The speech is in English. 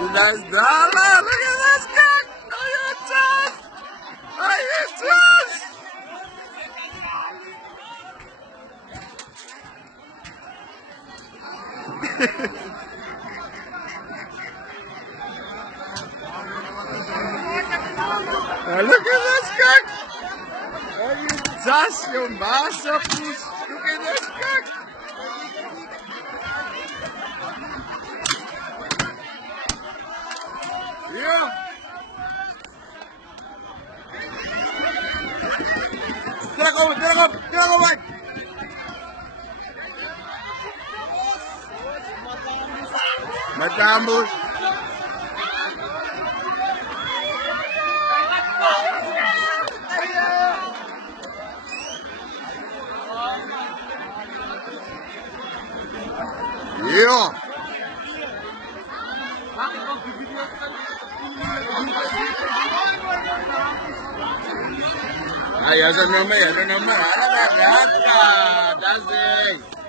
Nice dollar. Look at this guy. Are you tough? Are you tough? Look at this guy. Are you tough? Your masterpiece. Look at this guy. Yeah. Tira ko, Mike. Matambos. Yeah. Ay, asa nama. Ada gata. Dasing.